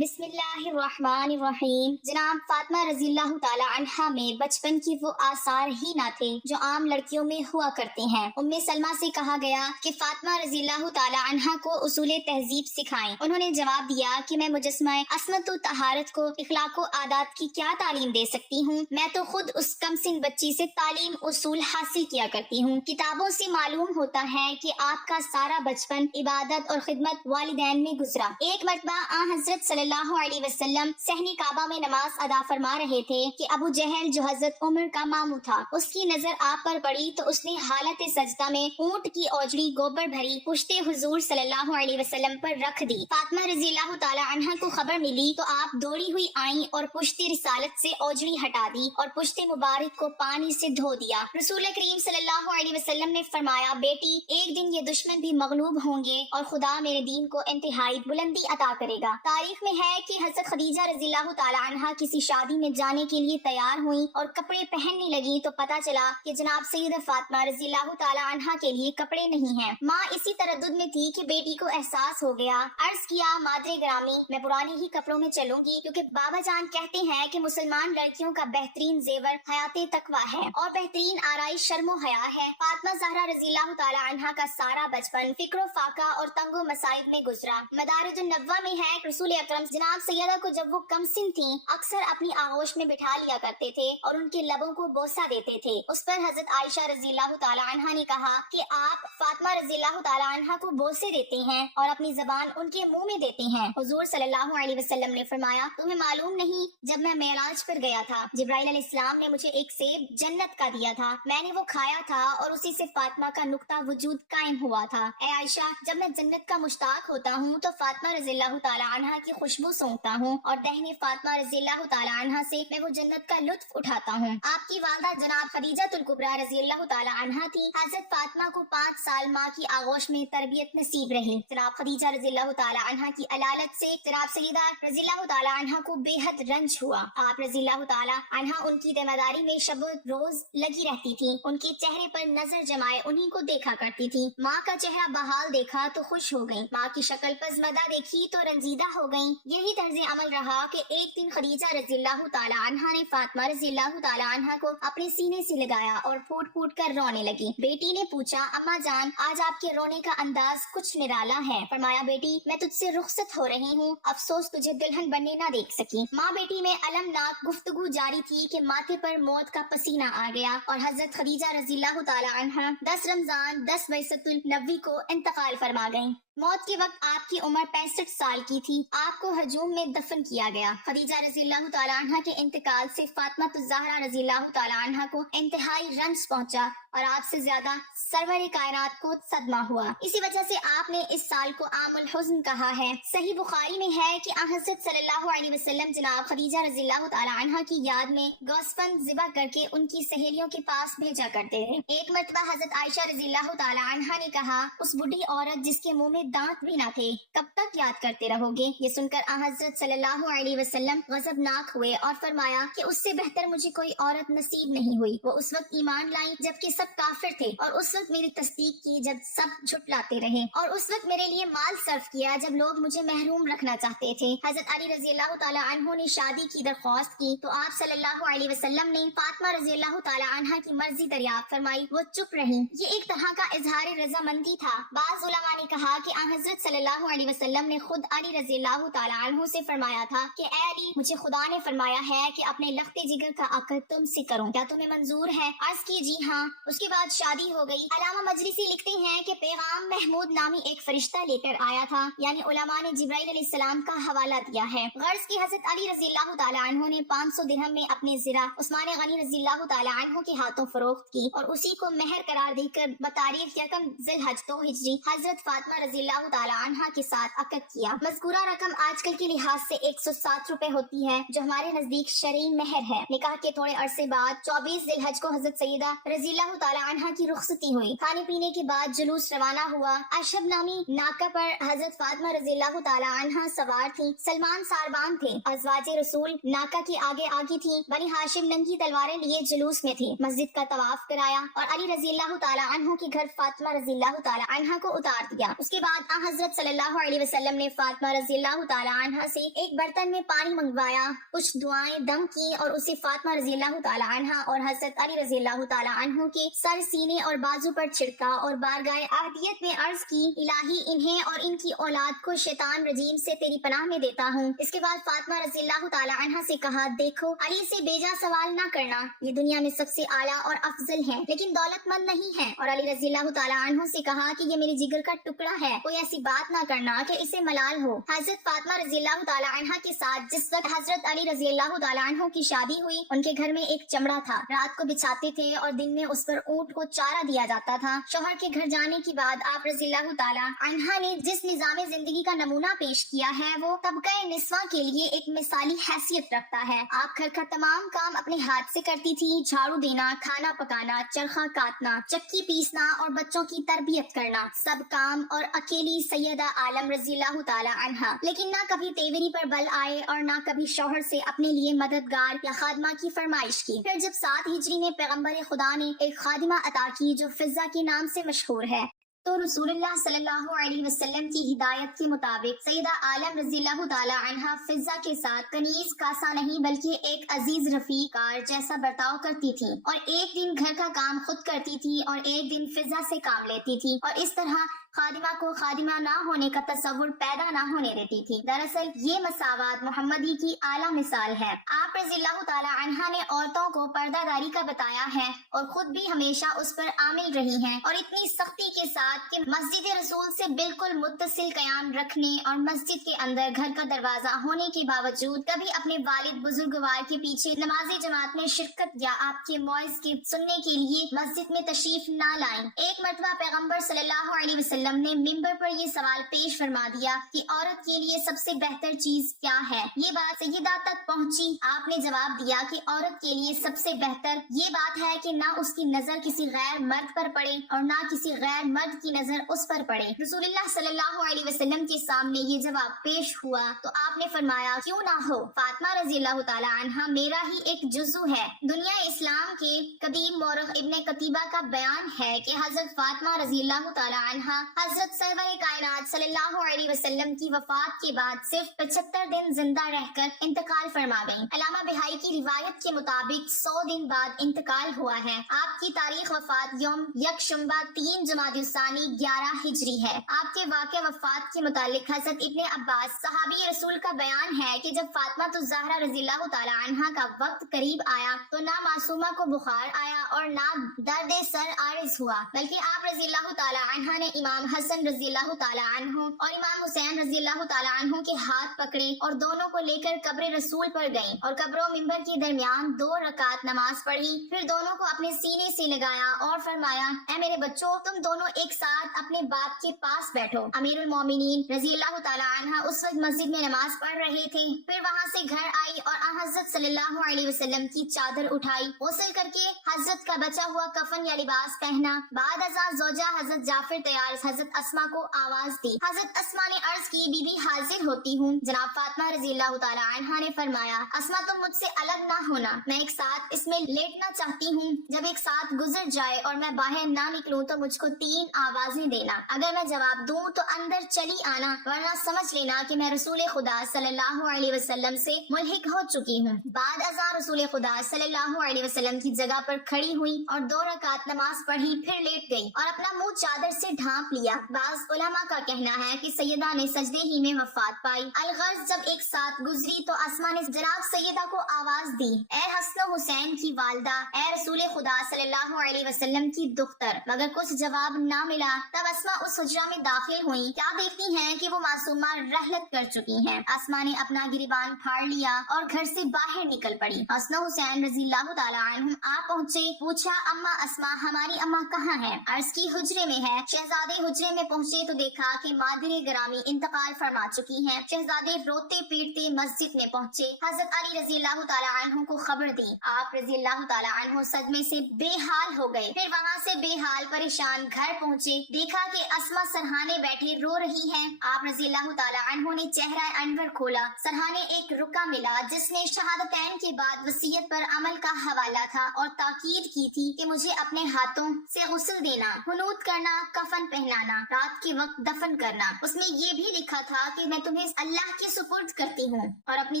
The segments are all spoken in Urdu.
بسم اللہ الرحمن الرحیم۔ جناب فاطمہ رضی اللہ تعالی عنہا میں بچپن کی وہ آثار ہی نہ تھے جو عام لڑکیوں میں ہوا کرتے ہیں۔ ام سلمہ سے کہا گیا کہ فاطمہ رضی اللہ تعالی عنہا کو اصول تہذیب سکھائیں۔ انہوں نے جواب دیا کہ میں مجسمہ عصمت و طہارت کو اخلاق و عادات کی کیا تعلیم دے سکتی ہوں، میں تو خود اس کم سن بچی سے تعلیم اصول حاصل کیا کرتی ہوں۔ کتابوں سے معلوم ہوتا ہے کہ آپ کا سارا بچپن عبادت اور خدمت والدین میں گزرا۔ ایک مرتبہ حضرت صلی اللہ علیہ وسلم صحن کعبہ میں نماز ادا فرما رہے تھے کہ ابو جہل جو حضرت عمر کا ماموں تھا، اس کی نظر آپ پر پڑی تو اس نے حالت سجدہ میں اونٹ کی اوجڑی گوبر بھری پشت حضور صلی اللہ علیہ وسلم پر رکھ دی۔ فاطمہ رضی اللہ تعالی عنہا کو خبر ملی تو آپ دوڑی ہوئی آئیں اور پشت رسالت سے اوجڑی ہٹا دی اور پشت مبارک کو پانی سے دھو دیا۔ رسول کریم صلی اللہ علیہ وسلم نے فرمایا، بیٹی ایک دن یہ دشمن بھی مغلوب ہوں گے اور خدا میرے دین کو انتہائی بلندی عطا کرے گا۔ تاریخ میں ہے کہ حضرت خدیجہ رضی اللہ تعالی عنہا کسی شادی میں جانے کے لیے تیار ہوئیں اور کپڑے پہننے لگیں تو پتہ چلا کہ جناب سیدہ فاطمہ رضی اللہ تعالی عنہا کے لیے کپڑے نہیں ہیں۔ ماں اسی تردد میں تھی کہ بیٹی کو احساس ہو گیا۔ عرض کیا، مادر گرامی میں پرانے ہی کپڑوں میں چلوں گی، کیونکہ بابا جان کہتے ہیں کہ مسلمان لڑکیوں کا بہترین زیور حیات تقویٰ ہے اور بہترین آرائش شرم و حیا ہے۔ فاطمہ زہرا رضی اللہ تعالی عنہا کا سارا بچپن فکر و فاقہ اور تنگ و مصائب میں گزرا۔ مدارج النبوہ میں ہے رسول اکرم جناب سیدہ کو جب وہ کم سن تھیں اکثر اپنی آغوش میں بٹھا لیا کرتے تھے اور ان کے لبوں کو بوسہ دیتے تھے۔ اس پر حضرت عائشہ رضی اللہ تعالی عنہا نے کہا کہ آپ فاطمہ رضی اللہ تعالی عنہا کو بوسے دیتے ہیں اور اپنی زبان ان کے منہ میں دیتے ہیں۔ حضور صلی اللہ علیہ وسلم نے فرمایا، تمہیں معلوم نہیں جب میں معراج پر گیا تھا جبرائیل علیہ السلام نے مجھے ایک سیب جنت کا دیا تھا، میں نے وہ کھایا تھا اور اسی سے فاطمہ کا نقطہ وجود قائم ہوا تھا۔ اے عائشہ، جب میں جنت کا مشتاق ہوتا ہوں تو فاطمہ رضی اللہ تعالی عنہا کی خوشبو سونگتا ہوں اور دہنے فاطمہ رضی اللہ تعالی عنہا سے میں وہ جنت کا لطف اٹھاتا ہوں۔ آپ کی والدہ جناب خدیجہ الکبریٰ رضی اللہ تعالی عنہا تھی۔ حضرت فاطمہ کو 5 سال ماں کی آغوش میں تربیت نصیب رہی۔ جناب خدیجہ رضی اللہ تعالی عنہا کی علالت سے جناب سیدہ رضی اللہ تعالی عنہا کو بے حد رنج ہوا۔ آپ رضی اللہ تعالی عنہا ان کی ذمہ داری میں شب و روز لگی رہتی تھی، ان کے چہرے پر نظر جمائے انہیں کو دیکھا کرتی تھی۔ ماں کا چہرہ بحال دیکھا تو خوش ہو گئیں، ماں کی شکل پزمدہ دیکھی تو رنجیدہ ہو گئیں۔ یہی طرز عمل رہا کہ ایک دن خدیجہ رضی اللہ تعالی عنہا نے فاطمہ رضی اللہ تعالی عنہا کو اپنے سینے سے لگایا اور پھوٹ پھوٹ کر رونے لگی۔ بیٹی نے پوچھا، اماں جان آج آپ کے رونے کا انداز کچھ نرالا ہے۔ فرمایا، بیٹی میں تجھ سے رخصت ہو رہی ہوں، افسوس تجھے دلہن بننے نہ دیکھ سکی۔ ماں بیٹی میں المناک گفتگو جاری تھی کہ ماتھے پر موت کا پسینہ آ گیا اور حضرت خدیجہ رضی اللہ تعالی عنہا 10 رمضان 10 بیست النبوی کو انتقال فرما گئیں۔ موت کے وقت آپ کی عمر 65 سال کی تھی۔ آپ کو ہجوم میں دفن کیا گیا۔ خدیجہ رضی اللہ تعالی عنہا کے انتقال سے فاطمہ الزہرا رضی اللہ تعالی عنہا کو انتہائی رنج پہنچا اور آپ سے زیادہ سرور کائنات کو صدمہ ہوا۔ اسی وجہ سے آپ نے اس سال کو عام الحزن کہا ہے۔ صحیح بخاری میں ہے کہ حضرت صلی اللہ علیہ وسلم جناب خدیجہ رضی اللہ تعالی عنہا کی یاد میں گوسفند ذبح کر کے ان کی سہیلیوں کے پاس بھیجا کرتے تھے۔ ایک مرتبہ حضرت عائشہ رضی اللہ تعالی عنہا نے کہا، اس بوڑھی عورت جس کے منہ میں دانت بھی نہ تھے کب تک یاد کرتے رہو گے؟ یہ سن کر حضرت صلی اللہ علیہ وسلم غضبناک ہوئے اور فرمایا کہ اس سے بہتر مجھے کوئی عورت نصیب نہیں ہوئی۔ وہ اس وقت ایمان لائیں جبکہ سب کافر تھے اور اس وقت میری تصدیق کی جب سب جھٹلاتے رہے اور اس وقت میرے لیے مال صرف کیا جب لوگ مجھے محروم رکھنا چاہتے تھے۔ حضرت علی رضی اللہ تعالی عنہ نے شادی کی درخواست کی تو آپ صلی اللہ علیہ وسلم نے فاطمہ رضی اللہ تعالی عنہا کی مرضی دریافت فرمائی، وہ چپ رہی۔ یہ ایک طرح کا اظہار رضامندی تھا۔ بعض علماء نے کہا کہ حضرت صلی اللہ علیہ وسلم نے خود علی رضی اللہ تعالی عنہ سے فرمایا تھا کہ اے علی، مجھے خدا نے فرمایا ہے کہ اپنے لخت جگر کا عقد تم سے کروں، کیا تمہیں منظور ہے؟ عرض کی جی ہاں۔ اس کے بعد شادی ہو گئی۔ علامہ مجلسی لکھتے ہیں کہ پیغام محمود نامی ایک فرشتہ لے کر آیا تھا، یعنی علماء نے جبرائیل علیہ السلام کا حوالہ دیا ہے۔ غرض کی حضرت علی رضی اللہ تعالی عنہ نے 500 درہم میں اپنے زرہ عثمان غنی رضی اللہ تعالی عنہ کے ہاتھوں فروخت کی اور اسی کو مہر قرار دے کر بتاریخ 1 ذی الحج 2 ہجری حضرت فاطمہ رضی اللہ تعالی عنہا کے ساتھ عقد کیا۔ مذکورہ رقم آج کل کے لحاظ سے 107 روپے ہوتی ہے، جو ہمارے نزدیک شرعی مہر ہے۔ نکاح کے تھوڑے عرصے بعد 24 ذی الحج کو حضرت سیدہ رضی اللہ تعالی عنہ کی رخصتی ہوئی۔ کھانے پینے کے بعد جلوس روانہ ہوا۔ اشہب نامی ناکہ پر حضرت فاطمہ رضی اللہ تعالی عنہ سوار تھی۔ سلمان ساربان تھے۔ ازواج رسول ناکہ کے آگے آگے تھی۔ بنی ہاشم ننگی تلواریں لیے جلوس میں تھی۔ مسجد کا طواف کرایا اور علی رضی اللہ تعالی عنہ کے گھر فاطمہ رضی اللہ تعالی عنہ کو اتار دیا۔ اس کے بعد حضرت صلی اللہ علیہ وسلم نے فاطمہ رضی اللہ تعالی عنہ سے ایک برتن میں پانی منگوایا، کچھ دعائیں دم کی اور اسے فاطمہ رضی اللہ تعالی عنہ اور حضرت علی رضی اللہ تعالی عنہ کے سر، سینے اور بازو پر چھڑکا اور بارگاہ احدیت میں عرض کی، الہی انہیں اور ان کی اولاد کو شیطان رجیم سے تیری پناہ میں دیتا ہوں۔ اس کے بعد فاطمہ رضی اللہ تعالی عنہ سے کہا، دیکھو علی سے بیجا سوال نہ کرنا، یہ دنیا میں سب سے اعلیٰ اور افضل ہے لیکن دولت مند نہیں ہے۔ اور علی رضی اللہ تعالی عنہ سے کہا کہ یہ میرے جگر کا ٹکڑا ہے، کوئی ایسی بات نہ کرنا کہ اسے ملال ہو۔ حضرت فاطمہ رضی اللہ تعالی عنہ کے ساتھ جس وقت حضرت علی رضی اللہ تعالی عنہ کی شادی ہوئی، ان کے گھر میں ایک چمڑا تھا، رات کو بچھاتے تھے اور دن میں اس پر اونٹ کو چارہ دیا جاتا تھا۔ شوہر کے گھر جانے کے بعد آپ رضی اللہ تعالی عنہ نے جس نظام زندگی کا نمونہ پیش کیا ہے وہ طبقہ نسواں کے لیے ایک مثالی حیثیت رکھتا ہے۔ آپ گھر کا تمام کام اپنے ہاتھ سے کرتی تھی، جھاڑو دینا، کھانا پکانا، چرخہ کاٹنا، چکی پیسنا اور بچوں کی تربیت کرنا، سب کام اور اکیلی سیدہ عالم رضی اللہ تعالی عنہ۔ لیکن نہ کبھی تیوری پر بل آئے اور نہ کبھی شوہر سے اپنے لیے مددگار یا خادمہ کی فرمائش کی۔ پھر جب 7 ہجری میں پیغمبر خدا نے ایک خادمہ عطا کی جو فضہ کے نام سے مشہور ہے، تو رسول اللہ صلی اللہ علیہ وسلم کی ہدایت کے مطابق سیدہ عالم رضی اللہ تعالی عنہ فضہ کے ساتھ کنیز کاسا نہیں بلکہ ایک عزیز رفیق کار جیسا برتاؤ کرتی تھی، اور ایک دن گھر کا کام خود کرتی تھی اور ایک دن فضہ سے کام لیتی تھی، اور اس طرح خادمہ کو خادمہ نہ ہونے کا تصور پیدا نہ ہونے دیتی تھی۔ دراصل یہ مساوات محمدی کی اعلیٰ مثال ہے۔ آپ رضی اللہ تعالی عنہ نے عورتوں کو پردہ داری کا بتایا ہے اور خود بھی ہمیشہ اس پر عامل رہی ہیں، اور اتنی سختی کے ساتھ کہ مسجد رسول سے بالکل متصل قیام رکھنے اور مسجد کے اندر گھر کا دروازہ ہونے کے باوجود کبھی اپنے والد بزرگوار کے پیچھے نماز جماعت میں شرکت یا آپ کے موعظ کے سننے کے لیے مسجد میں تشریف نہ لائیں۔ ایک مرتبہ پیغمبر صلی اللہ علیہ وسلم نے ممبر پر یہ سوال پیش فرما دیا کہ عورت کے لیے سب سے بہتر چیز کیا ہے؟ یہ بات سیدہ تک پہنچی۔ آپ نے جواب دیا کہ عورت کے لیے سب سے بہتر یہ بات ہے کہ نہ اس کی نظر کسی غیر مرد پر پڑے اور نہ کسی غیر مرد کی نظر اس پر پڑے۔ رسول اللہ صلی اللہ علیہ وسلم کے سامنے یہ جواب پیش ہوا تو آپ نے فرمایا، کیوں نہ ہو، فاطمہ رضی اللہ تعالی عنہ میرا ہی ایک جزو ہے۔ دنیا اسلام کے قدیم مورخ ابن قتیبہ کا بیان ہے کہ حضرت فاطمہ رضی اللہ تعالی عنہ حضرت سرور کائنات صلی اللہ علیہ وسلم کی وفات کے بعد صرف 75 دن زندہ رہ کر انتقال فرما گئیں۔ علامہ بہائی کی روایت کے مطابق 100 دن بعد انتقال ہوا ہے۔ آپ کی تاریخ وفات یوم یکشنبہ 3 جمادی الثانی 11 ہجری ہے۔ آپ کے واقع وفات کے متعلق حضرت ابن عباس صحابی رسول کا بیان ہے کہ جب فاطمہ الزہرا رضی اللہ تعالی عنہ کا وقت قریب آیا تو نہ معصومہ کو بخار آیا اور نہ درد سر عارض ہوا، بلکہ آپ رضی اللہ تعالی عنہ نے امام حسن رضی اللہ تعالی عنہ اور امام حسین رضی اللہ تعالی عنہ کے ہاتھ پکڑے اور دونوں کو لے کر قبر رسول پر گئیں اور قبر و منبر کے درمیان 2 رکعت نماز پڑھی، پھر دونوں کو اپنے سینے سے لگایا اور فرمایا، اے میرے بچوں، تم دونوں ایک ساتھ اپنے باپ کے پاس بیٹھو۔ امیر المومنین رضی اللہ تعالی عنہ اس وقت مسجد میں نماز پڑھ رہے تھے۔ پھر وہاں سے گھر آئی اور حضرت صلی اللہ علیہ وسلم کی چادر اٹھائی، غسل کر کے حضرت کا بچا ہوا کفن یا لباس پہنا۔ بعد ازاں زوجہ حضرت جعفر تیار حضرت اسما کو آواز دی۔ حضرت اسما نے عرض کی، بی بی حاضر ہوتی ہوں۔ جناب فاطمہ رضی اللہ تعالی عنہ نے فرمایا، اسما تم مجھ سے الگ نہ ہونا، میں ایک ساتھ اس میں لیٹنا چاہتی ہوں۔ جب ایک ساتھ گزر جائے اور میں باہر نہ نکلوں تو مجھ کو 3 آوازیں دینا، اگر میں جواب دوں تو اندر چلی آنا، ورنہ سمجھ لینا کہ میں رسول خدا صلی اللہ علیہ وسلم سے ملحق ہو چکی ہوں۔ بعد ازاں رسول خدا صلی اللہ علیہ وسلم کی جگہ پر کھڑی ہوئی اور 2 رکعت نماز پڑھی، پھر لیٹ گئی اور اپنا منہ چادر سے ڈھانپ لیا۔ بعض علماء کا کہنا ہے کہ سیدہ نے سجدے ہی میں وفات پائی۔ الغرض جب ایک ساتھ گزری تو اسما نے جناب سیدہ کو آواز دی، اے حسن و حسین کی والدہ، اے رسول خدا صلی اللہ علیہ وسلم کی دختر، مگر کچھ جواب نہ ملا۔ تب اسما اس حجرہ میں داخل ہوئی، کیا دیکھتی ہیں کہ وہ معصومہ رحلت کر چکی ہیں۔ اسما نے اپنا گریبان پھاڑ لیا اور گھر سے باہر نکل پڑی۔ حسن و حسین رضی اللہ تعالی عنہم آ پہنچے، پوچھا، اما اسما ہماری اما کہاں ہے؟ عرض کی حجرے میں ہے۔ شہزادے حجرے میں پہنچے تو دیکھا کہ مادر گرامی انتقال فرما چکی ہیں۔ شہزادے روتے پیٹتے مسجد میں پہنچے، حضرت علی رضی اللہ تعالیٰ عنہ کو خبر دی۔ آپ رضی اللہ تعالیٰ عنہ صدمے سے بے حال ہو گئے، پھر وہاں سے بے حال پریشان گھر پہنچے، دیکھا کہ اسما سرہانے بیٹھے رو رہی ہیں۔ آپ رضی اللہ تعالیٰ عنہ نے چہرہ انور کھولا، سرہانے ایک رکا ملا جس میں شہادتین کے بعد وصیت پر عمل کا حوالہ تھا اور تاکید کی تھی کہ مجھے اپنے ہاتھوں سے غسل دینا، حنوط کرنا، کفن پہنانا، رات کے وقت دفن کرنا۔ اس میں یہ بھی لکھا تھا کہ میں تمہیں اللہ کے سپرد کرتی ہوں اور اپنی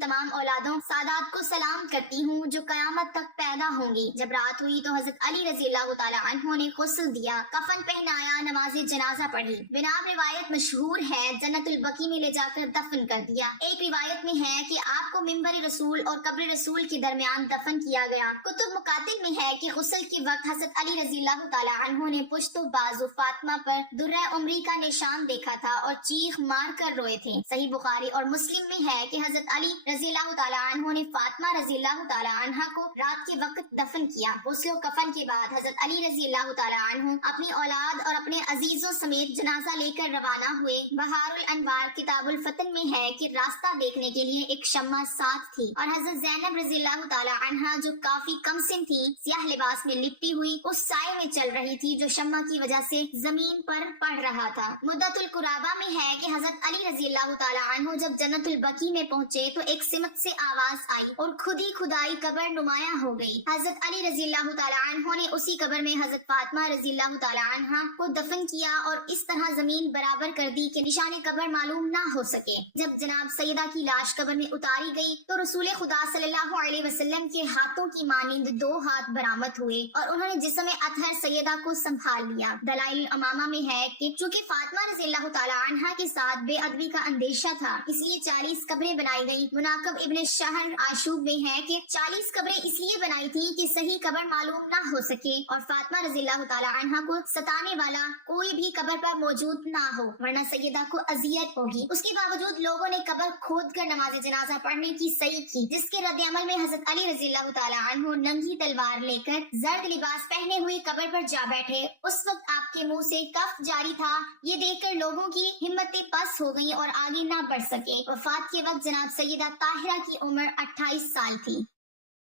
تمام اولادوں سادات کو سلام کرتی ہوں جو قیامت تک پیدا ہوں گی۔ جب رات ہوئی تو حضرت علی رضی اللہ تعالیٰ عنہ نے غسل دیا، کفن پہنایا، نماز جنازہ پڑھی۔ بنام روایت مشہور ہے جنت البقیع میں لے جا کر دفن کر دیا۔ ایک روایت میں ہے کہ آپ کو منبر رسول اور قبر رسول کے درمیان دفن کیا گیا۔ کتب مکاتب میں ہے کہ غسل کے وقت حضرت علی رضی اللہ تعالیٰ عنہ نے پشت و بازو فاطمہ پر درہ عمری کا نشان دیکھا تھا اور چیخ مار کر روئے تھے۔ صحیح بخاری اور مسلم میں ہے کہ حضرت علی رضی اللہ تعالیٰ عنہ نے فاطمہ رضی اللہ تعالیٰ عنہ کو رات کے وقت دفن کیا۔ غسل و کفن کے بعد حضرت علی رضی اللہ تعالیٰ عنہ اپنی اولاد اور اپنے عزیزوں سمیت جنازہ لے کر روانہ ہوئے۔ بہار الانوار کتاب الفتن میں ہے کہ راستہ دیکھنے کے لیے ایک شمع ساتھ تھی اور حضرت زینب رضی اللہ تعالیٰ عنہا جو کافی کم سن تھی، سیاہ لباس میں لپٹی ہوئی اس سائے میں چل رہی تھی جو شمع کی وجہ سے زمین پر پڑ رہا تھا۔ مدت القرابہ میں ہے کہ حضرت علی رضی اللہ تعالیٰ عنہ جب جنت البقیع میں پہنچے تو ایک سمت سے آواز آئی اور خودی خدائی قبر نمایاں ہو گئی۔ حضرت علی رضی اللہ تعالیٰ عنہ نے اسی قبر میں حضرت فاطمہ رضی اللہ تعالیٰ عنہ کو دفن کیا اور اس طرح زمین برابر کر دی کہ نشان قبر معلوم نہ ہو سکے۔ جب جناب سیدہ کی لاش قبر میں اتاری گئی تو رسول خدا صلی اللہ علیہ وسلم کے ہاتھوں کی مانند 2 ہاتھ برآمد ہوئے اور انہوں نے جسم اطہر سیدہ کو سنبھال لیا۔ دلائل الامامہ میں ہے کہ چونکہ فاطمہ رضی اللہ تعالیٰ عنہ کے ساتھ بے ادبی کا اندیشہ تھا اس لیے 40 قبریں بنائی گئی۔ مناقب ابن شہر آشوب میں ہے کہ 40 قبریں اس لیے بنائی تھی کہ صحیح قبر معلوم نہ ہو سکے اور فاطمہ رضی اللہ تعالیٰ عنہ کو ستانے والا کوئی بھی قبر پر موجود نہ ہو ورنہ سیدہ کو اذیت ہوگی۔ اس کے باوجود لوگوں نے قبر کھود کر نماز جنازہ پڑھنے کی صحیح کی، جس کے رد عمل میں حضرت علی رضی اللہ تعالیٰ عنہ ننگی تلوار لے کر زرد لباس پہنے ہوئے قبر پر جا بیٹھے۔ اس وقت آپ کے منہ سے کف جاری تھا۔ یہ دیکھ کر لوگوں کی ہمتیں پس ہو گئیں اور آگے نہ بڑھ سکے۔ وفات کے وقت جناب سیدہ طاہرہ کی عمر 28 سال تھی۔